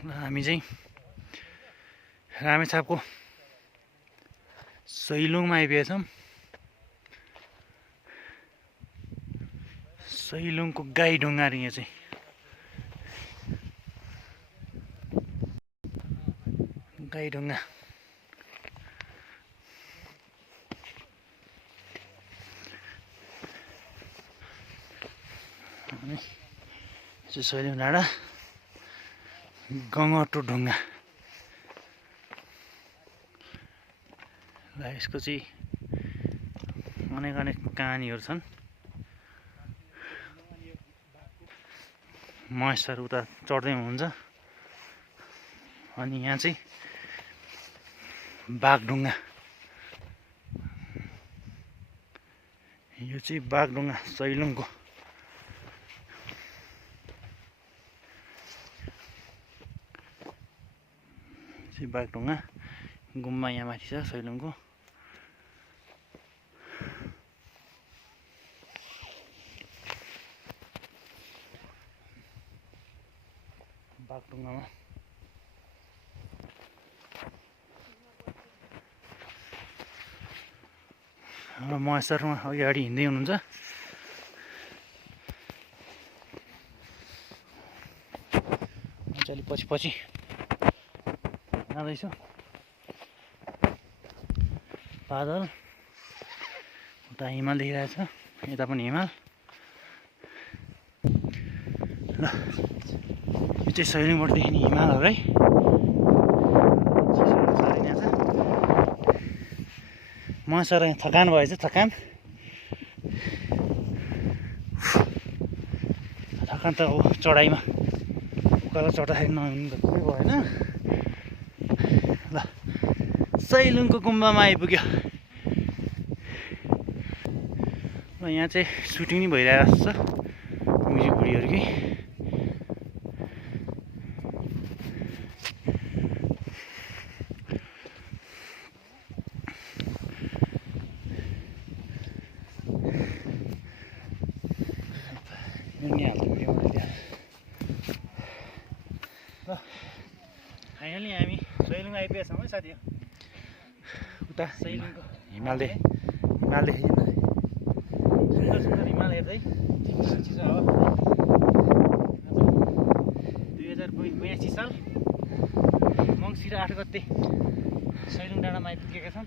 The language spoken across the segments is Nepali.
हामी चाहिँ रामेछापको सैलुङमा आइपुगेछौँ। सैलुङको गाईढुङ्गा रे यहाँ चाहिँ गाईढुङ्गा। सैलुङ डाँडा गङ्गटो ढुङ्गा र यसको चाहिँ अनेक अनेक कहानीहरू छन्। महेशहरू उता चढ्दै हुनुहुन्छ। अनि यहाँ चाहिँ बाघढुङ्गा, यो चाहिँ बाघढुङ्गा सैलुङको। बाघढुङ्गा गुम्बा यहाँ माथि छ सैलुङको। बाघढुङ्गामा महेशरमा अगाडि हिँड्दै हुनुहुन्छ। अलिक पछि पछि जाँदैछु। बादल उता हिमाल देखिरहेछ, यता पनि हिमाल। ल यो चाहिँ सैलुङबाट देखिने हिमालहरू है। मसर थकान भएछ, थकान त अब चढाइमा उकालो चढ्दाखेरि नहुनु त कुरै भएन। ल सैलुङको गुम्बामा आइपुग्यो। ल यहाँ चाहिँ सुटिङ नै भइरहेको छ म्युजिक भिडियोहरू कि। फाइनली हामी सैलुङ आइपुगेछौँ है साथी। उता सैलुङको हिमाल देखिन्छ। सुन्दर सुन्दर हिमाल हेर्दै चिसो हावा। 2082 साल मङ्सिर 8 गते सैलुङ डाँडामा आइपुगेका छन्।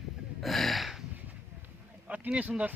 अति नै सुन्दर छ।